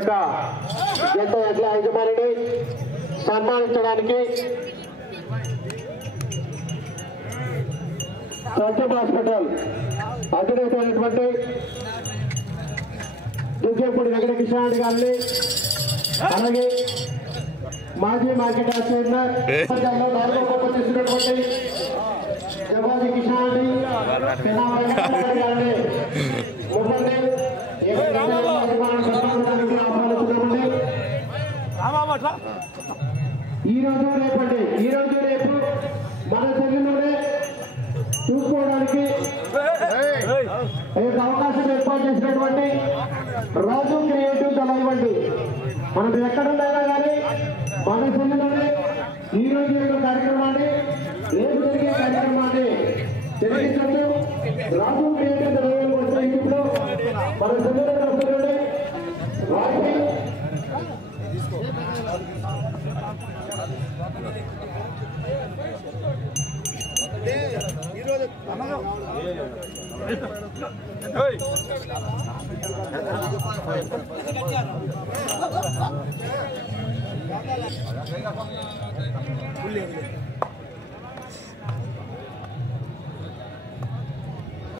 యొక్క జంట ఎడ్ల యజమానిని సన్మానించడానికి సత్యం హాస్పిటల్ అధినేత అయినటువంటి దుర్గపూడి వెంకట కిషారెడ్డి గారిని అలాగే మాజీ మార్కెట్ చైర్మన్ నాలుగో గొప్ప చేసినటువంటి జవాది కిషారెడ్డి గారిని ముప్పండి ఈ రోజు రేపు మన తెలుగులోనే చూసుకోవడానికి అవకాశం ఏర్పాటు చేసినటువంటి రాజు క్రియేటివ్ దళ ఇవ్వండి. మనం ఎక్కడున్నా కానీ మన సెల్లులోనే ఈ రోజు యొక్క కార్యక్రమాన్ని రేపు జరిగే కార్యక్రమాన్ని తెలియజేస్తూ రాజు క్రియేటివ్ దళ వచ్చే యూట్యూబ్లో మన సెల్లులో వస్తుందండి. రాజు ఈరోజు